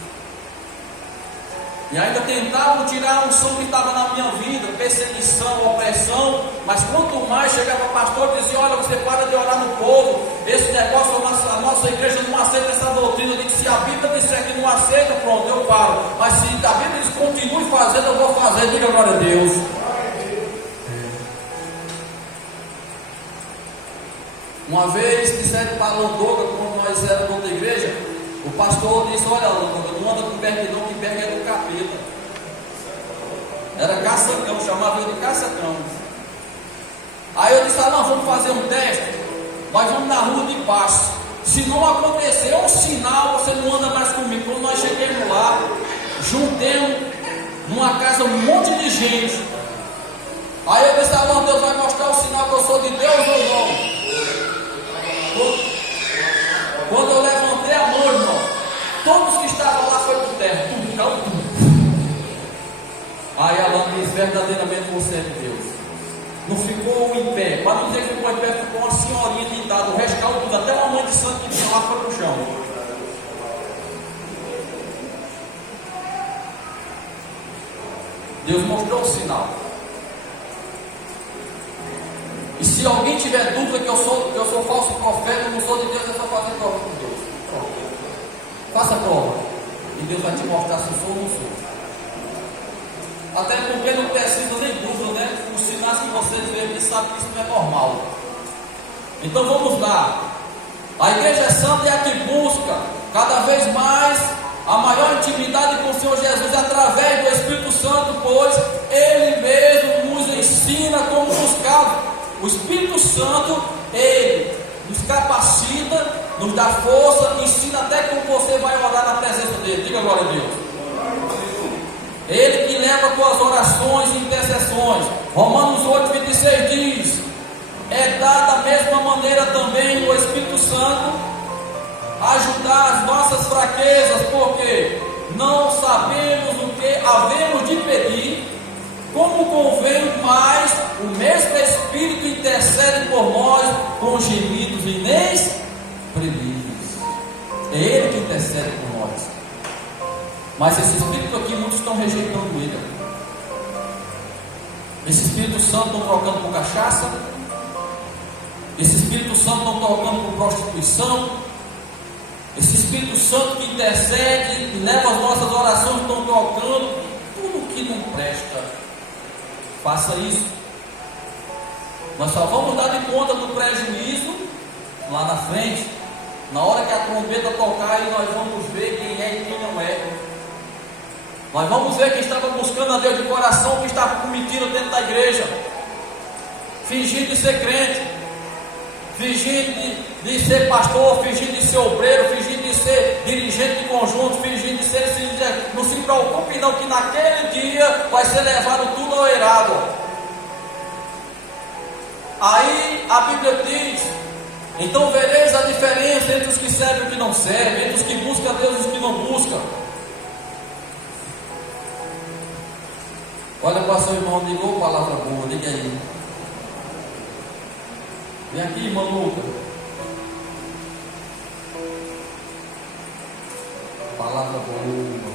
E ainda tentavam tirar a unção que estava na minha vida, perseguição, opressão. Mas quanto mais chegava o pastor e dizia: olha, você para de orar no povo. Esse negócio, a nossa igreja não aceita essa doutrina. Eu digo: se a Bíblia disser que não aceita, pronto, eu paro. Mas se a Bíblia diz continue fazendo, eu vou fazer. Diga glória a Deus. Uma vez disseram para Landoga, quando nós éramos outra igreja, o pastor disse: olha, Landoga, não anda com bergue não, que bergue é do capeta. Era caçacão, chamava ele de caçacão. Aí eu disse: ah, não, vamos fazer um teste, nós vamos na rua de baixo. Se não acontecer um sinal, você não anda mais comigo. Quando nós chegamos lá, juntemos numa casa um monte de gente. Aí eu disse: ah, não, Deus vai mostrar o sinal que eu sou de Deus ou não. Quando eu levantei a mão, irmão, todos que estavam lá foi por terra, tudo caiu, tudo. Aí ela disse: verdadeiramente você é de Deus. Não ficou em pé, para não dizer que ficou em pé, ficou uma senhorinha de idade, o resto caiu tudo, até uma mãe de santo que tinha lá foi pro chão. Deus mostrou o sinal. E se alguém tiver dúvida que eu sou falso profeta, não sou de Deus, eu só fazer prova com Deus. Pronto. Faça a prova. E Deus vai te mostrar se sou ou não sou. Até porque não precisa nem dúvida, né? Os sinais que você vê, ele sabe que isso não é normal. Então vamos lá. A igreja santa é a que busca cada vez mais a maior intimidade com o Senhor Jesus através do Espírito Santo, pois Ele mesmo nos ensina como buscar. O Espírito Santo, Ele nos capacita, nos dá força, ensina até como você vai orar na presença dEle. Diga glória a Deus. Ele que leva tuas orações e intercessões. Romanos 8, 26 diz: é dada da mesma maneira também o Espírito Santo ajudar as nossas fraquezas, porque não sabemos o que havemos de pedir, como convém, mas o mesmo Espírito intercede por nós com gemidos inexprimíveis. É Ele que intercede por nós. Mas esse Espírito aqui, muitos estão rejeitando Ele. Esse Espírito Santo estão trocando por cachaça. Esse Espírito Santo estão trocando por prostituição. Esse Espírito Santo que intercede e leva as nossas orações, estão trocando tudo que não presta. Faça isso. Nós só vamos dar de conta do prejuízo lá na frente. Na hora que a trombeta tocar, aí nós vamos ver quem é e quem não é. Nós vamos ver quem estava buscando a Deus de coração, que estava cometindo dentro da igreja, fingindo de ser crente, fingindo de ser pastor, fingindo de ser obreiro, fingindo de ser dirigente de conjunto, fingindo de ser. Não se preocupe não, que naquele dia vai ser levado tudo ao eirado. Aí a Bíblia diz: então vereis a diferença entre os que servem e os que não servem, entre os que buscam a Deus e os que não buscam. Olha para seu irmão, diga: ô palavra boa, diga aí. Vem aqui, irmão Lucas. Palavra boa.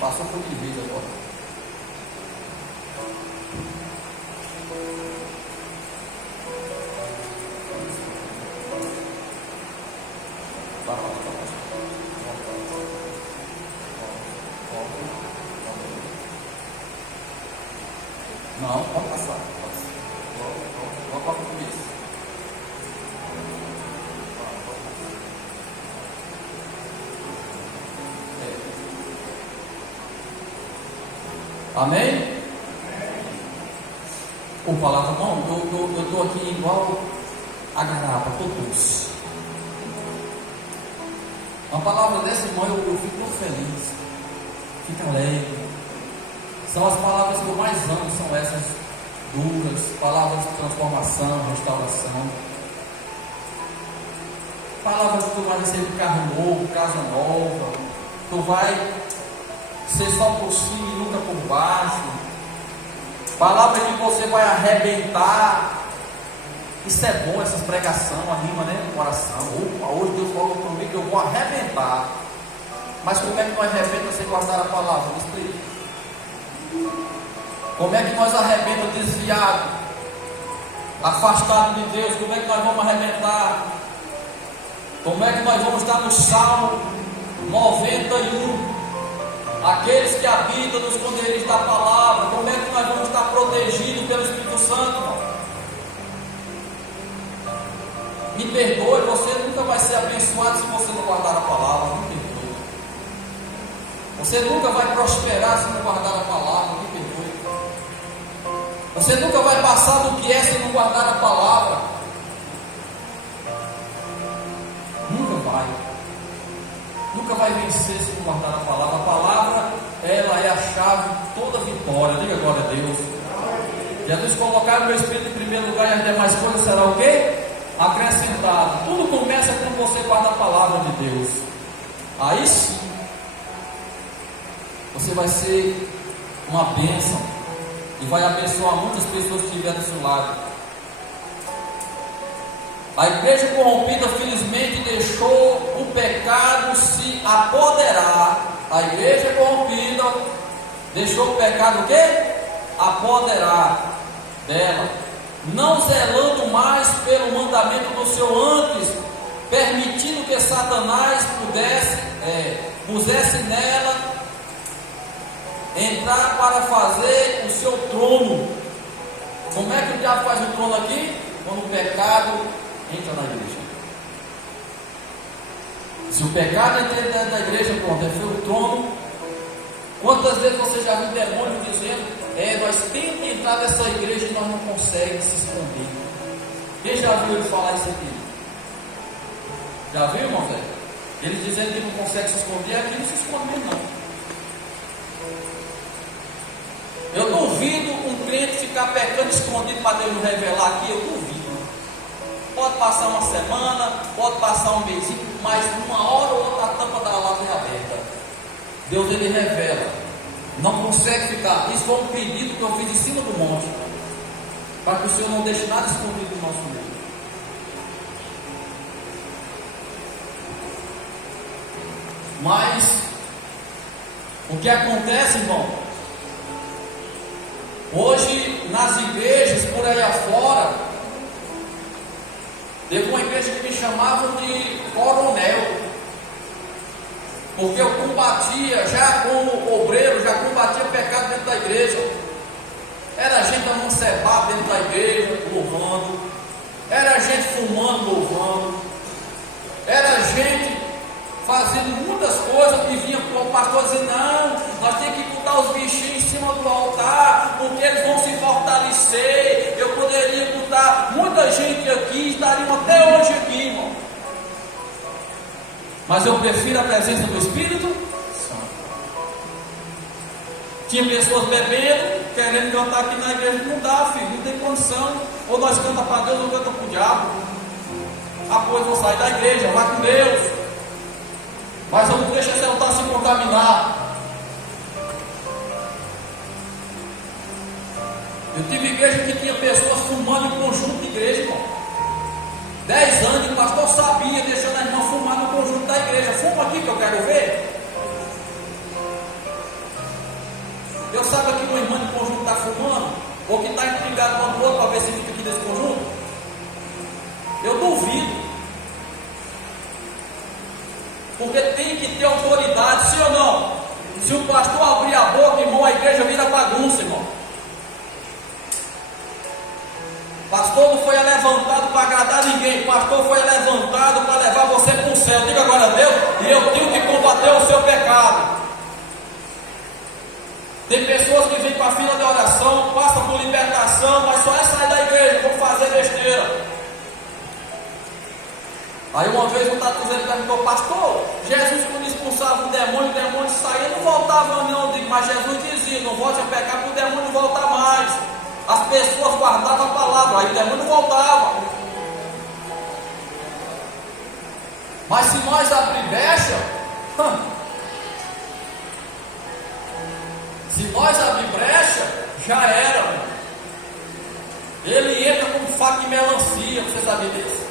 Passou por de vida agora. Não, pode passar. Vou para o começo. Amém? Ou palavra, não, eu estou aqui igual a garapa, estou doce. Uma palavra dessa, irmão, eu fico tão feliz, fico alegre. São as palavras que eu mais amo, são essas duras, palavras de transformação, restauração. Palavras que tu vai receber carro novo, casa nova, tu vai ser só por cima e nunca por baixo. Palavra que você vai arrebentar. Isso é bom, essas pregações, anima, né, no coração. Opa, hoje Deus falou comigo que eu vou arrebentar. Mas como é que não arrebenta sem guardar a palavra? Me explica. Como é que nós arrebentamos desviado, afastado de Deus? Como é que nós vamos arrebentar? Como é que nós vamos estar no Salmo 91? Aqueles que habitam nos esconderijos da palavra, como é que nós vamos estar protegidos pelo Espírito Santo, irmão? Me perdoe, você nunca vai ser abençoado se você não guardar a palavra. Me perdoe. Você nunca vai prosperar se não guardar a palavra. Me perdoe. Você nunca vai passar do que é se não guardar a palavra. Nunca vai. Nunca vai vencer se não guardar a palavra. A palavra, ela é a chave de toda vitória. Diga glória a Deus. Jesus colocar o meu espírito em primeiro lugar e as demais coisas será o quê? Acrescentado. Tudo começa quando você guarda a palavra de Deus. Aí sim, você vai ser uma bênção e vai abençoar muitas pessoas que estiverem do seu lado. A igreja corrompida, felizmente, deixou o pecado se apoderar. A igreja corrompida deixou o pecado o quê? Apoderar dela, não zelando mais pelo mandamento do seu antes, permitindo que Satanás pusesse nela entrar para fazer o seu trono. Como é que o diabo faz o trono aqui? Quando o pecado entra na igreja. Se o pecado entra dentro da igreja, pronto, é o trono. Quantas vezes você já viu demônios dizendo: nós temos que entrar nessa igreja e nós não conseguimos se esconder. Quem já viu ele falar isso aqui? Já viu, irmão Zé? Ele dizendo que não consegue se esconder, aqui não se esconde não. Eu duvido um crente ficar pecando escondido para Deus não revelar aqui, eu duvido. Pode passar uma semana, pode passar um mês, mas uma hora ou outra a tampa da lata é aberta. Deus, ele revela. Não consegue ficar. Isso foi um pedido que eu fiz em cima do monte, para que o Senhor não deixe nada escondido do nosso meio. Mas o que acontece, irmão, hoje nas igrejas por aí afora, teve uma igreja que me chamavam de coronel, porque eu combatia, já como obreiro, já combatia pecado dentro da igreja. Era gente amancebada dentro da igreja, louvando. Era gente fumando, louvando. Era gente fazendo muitas coisas e vinha para o pastor dizendo: não, nós temos que botar os bichinhos em cima do altar, porque eles vão se fortalecer. Eu poderia botar muita gente aqui, estariam até hoje aqui, irmão. Mas eu prefiro a presença do Espírito Santo. Tinha pessoas bebendo, querendo cantar aqui na igreja. Não dá, filho, não tem condição. Ou nós cantamos para Deus ou cantamos para o diabo. Pois vou sair da igreja, vai com Deus. Mas eu não deixo esse altar se contaminar. Eu tive igreja que tinha pessoas fumando em conjunto de igreja, irmão. 10 anos e o pastor sabia, deixando a irmã fumar no conjunto da igreja. Fuma aqui que eu quero ver. ter autoridade, sim ou não? Se o pastor abrir a boca, irmão, a igreja vira bagunça, irmão. Pastor não foi levantado para agradar ninguém, pastor foi levantado para levar você para o céu. Diga agora a Deus, e eu tenho que combater o seu pecado. Tem pessoas que vêm para a fila de oração, passam por libertação, mas só é sair da igreja, vão fazer besteira. Aí uma vez um tatuzeiro perguntou, pastor, Jesus quando expulsava o demônio saía, não voltava não. Eu digo, mas Jesus dizia, não volte a pecar para o demônio não voltar mais. As pessoas guardavam a palavra, aí o demônio voltava. Mas se nós abrir brecha, se nós abrir brecha, já era. Ele entra com faca de melancia, você sabe disso?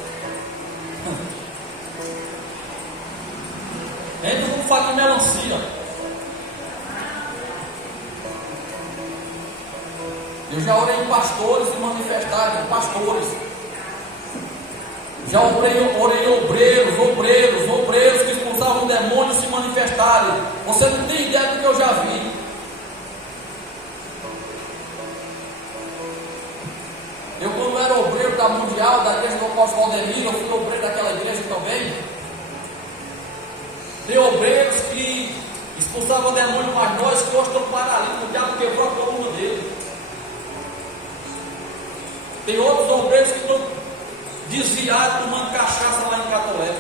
Entra com faca de melancia. Eu já orei em pastores se manifestarem, pastores. Já orei em obreiros que expulsavam demônios se manifestarem. Você não tem ideia do que eu já vi. Eu, quando era obreiro da Mundial, da igreja do apóstolo Valdemir, eu fui obreiro daquela igreja também. Tem obreiros que expulsavam demônio, mas nós que hoje estão paralíticos, o diabo quebrou a coluna dele. Tem outros obreiros que estão desviados, tomando cachaça lá em Catolé.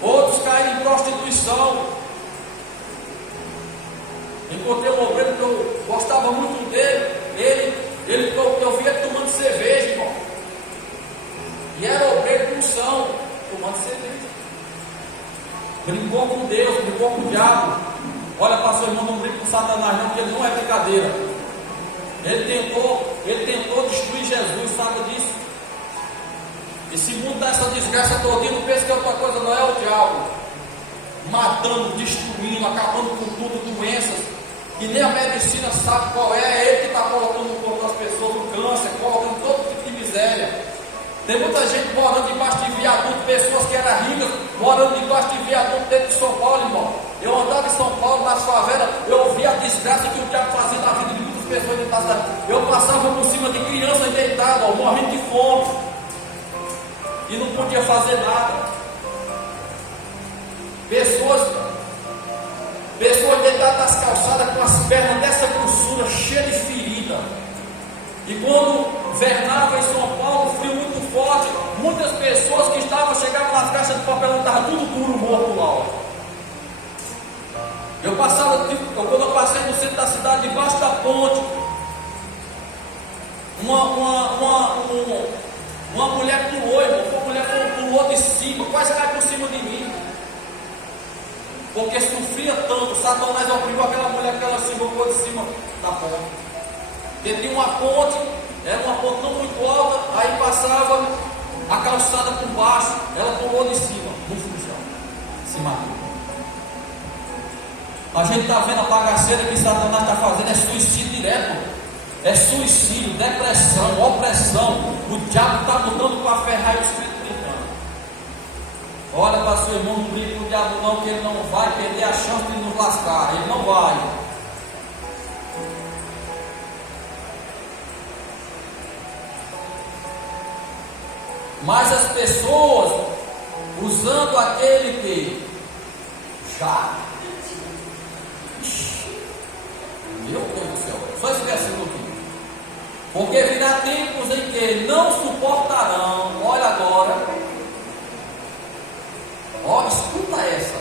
Outros caem em prostituição. Encontrei um obreiro que eu gostava muito dele. Eu via ele tomando cerveja, irmão. E era obreiro de unção, tomando cerveja. Brincou com Deus, brincou com o diabo. Olha, pastor, irmão, não brinca com Satanás não, porque ele não é brincadeira. Ele tentou destruir Jesus, sabe disso? Esse mundo dá essa desgraça todinha, não pensa que outra coisa não é o diabo. Matando, destruindo, acabando com tudo, doenças. E nem a medicina sabe qual é ele que está colocando no corpo das pessoas, o câncer, colocando todo tipo de miséria. Tem muita gente morando debaixo de viaduto, pessoas que eram ricas, morando debaixo de viaduto dentro de São Paulo, irmão. Eu andava em São Paulo, nas favelas, eu ouvia a desgraça que o diabo fazia na vida de muitas pessoas dentro da cidade. Eu passava por cima de crianças deitadas, morrendo de fome, e não podia fazer nada. Pessoas deitadas nas calçadas com as pernas dessa grossura, cheias de ferida. E quando vernava em São Paulo, frio muito forte, muitas pessoas que chegavam nas caixas de papel, estavam tudo duro, morto lá. Quando eu passei no centro da cidade, debaixo da ponte, uma mulher pulou, irmão. Uma mulher pulou de cima, quase caiu por cima de mim. Porque sofria tanto, Satanás oprimiu aquela mulher que ela se jogou de cima da ponte. Porque tinha uma ponte, era uma ponte não muito alta, aí passava a calçada por baixo, ela pulou de cima, no chão, se matou. A gente está vendo a bagaceira que Satanás está fazendo, é suicídio direto, é suicídio, depressão, opressão. O diabo está lutando com a ferrar e o espírito gritando. Olha para seu irmão, não brigue com o diabo não, que ele não vai perder a chance de nos lascar, ele não vai. Mas as pessoas usando aquele que já, meu Deus do céu, só esse versículo aqui. Porque virá tempos em que não suportarão, olha agora, ó, escuta essa,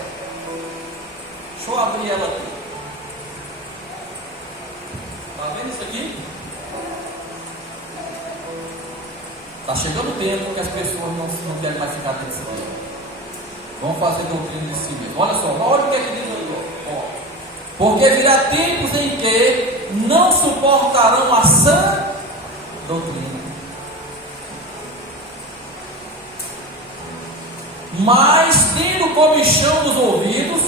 deixa eu abrir ela aqui, está vendo isso aqui? Está chegando o tempo que as pessoas não querem mais ficar dentro disso aqui. Vão fazer doutrina de si mesmo. Olha só, olha o que ele diz aí. Ó. Porque virá tempos em que não suportarão a sã doutrina, mas tendo comichão nos ouvidos,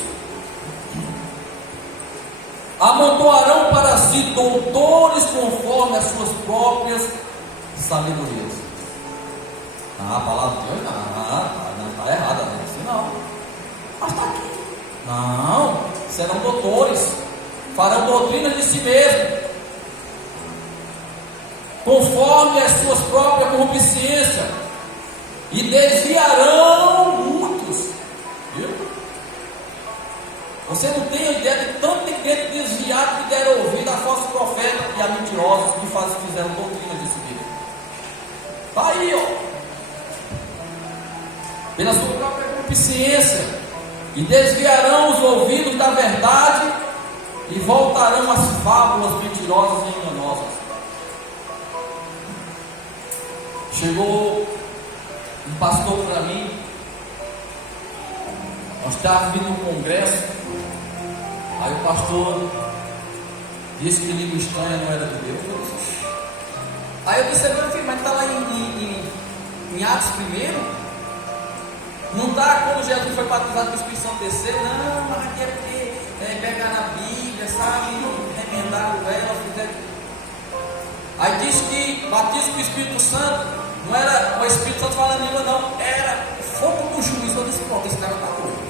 amontoarão para si doutores conforme as suas próprias sabedorias. A palavra de Deus não está errada, não é assim não. Mas está aqui. Não, serão doutores, farão doutrina de si mesmo, conforme as suas próprias concupiscências, e desviarão muitos. Viu? Você não tem ideia de tanto de gente desviado que deram ouvido a falsos profetas e a mentirosos que fizeram doutrina de si mesmo. Está aí, ó. Pela sua própria concupiscência, e desviarão os ouvidos da verdade, e voltarão às fábulas mentirosas e enganosas. Chegou um pastor para mim, nós estávamos vindo num congresso, aí o pastor disse que língua estranha não era de Deus. Aí eu disse, meu filho, mas está lá em Atos 1? Não está quando Jesus foi batizado com o Espírito Santo descer? Não, mas aqui é porque pegar na Bíblia, sabe, remendar o véu. Aí diz que batismo com o Espírito Santo não era o Espírito Santo falando língua, não, era fogo do juízo. Eu disse, pronto, esse cara está doido.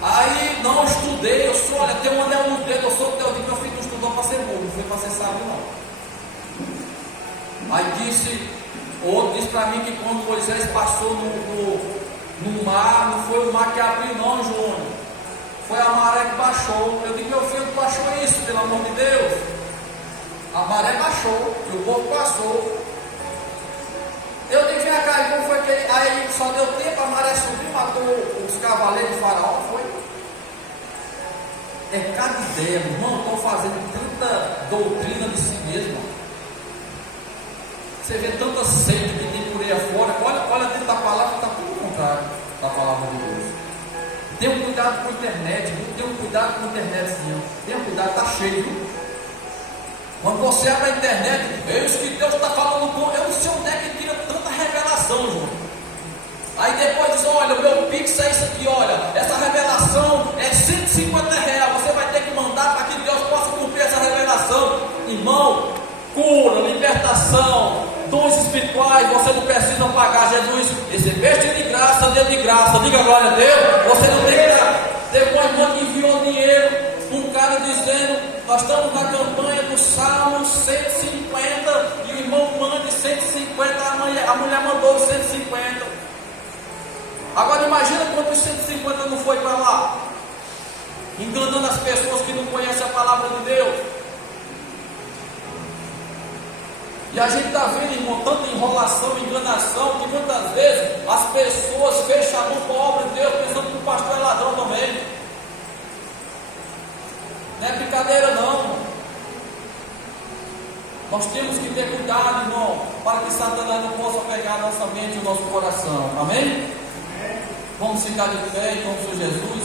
Aí não estudei, olha, tem um anel no dedo, eu sou teu, meu filho não estudou para ser burro, não foi para ser sábio não. Aí outro disse para mim que quando Moisés passou no mar, não foi o mar que abriu não, Júnior, foi a maré que baixou. Eu digo, meu filho, baixou isso, pelo amor de Deus. A maré baixou, e o povo passou. Eu digo, vem cá, como foi que aí só deu tempo, a maré subiu, matou os cavaleiros de Faraó, foi? É cada ideia, irmão, estão fazendo tanta doutrina de si mesmo. Você vê tanta seita que tem por aí afora, olha dentro da palavra, está tudo ao contrário da palavra de Deus. Tenha cuidado com a internet, tenha cuidado com a internet, senhor. Tenha cuidado, está cheio. Quando você abre a internet, é isso que Deus está falando com. Eu não sei onde é que tira tanta revelação, João. Aí depois diz, olha, o meu Pix é isso aqui, olha, essa revelação é R$150, você vai ter que mandar para que Deus possa cumprir essa revelação. Irmão, cura, libertação, dons espirituais, você não precisa pagar. Jesus recebeste de graça, deu de graça, diga glória a Deus. Você não tem que. Depois o irmão que enviou dinheiro, um cara dizendo, nós estamos na campanha do Salmo 150, e o irmão manda 150, a mulher mandou 150. Agora imagina quantos 150 não foi para lá, enganando as pessoas que não conhecem a palavra de Deus. E a gente está vendo, irmão, tanta enrolação, enganação, que muitas vezes as pessoas fecham a mão para a obra de Deus, pensando que o pastor é ladrão também. Não é brincadeira não, irmão. Nós temos que ter cuidado, irmão, para que Satanás não possa pegar a nossa mente e o nosso coração. Amém? Vamos ficar de pé em nome de Jesus.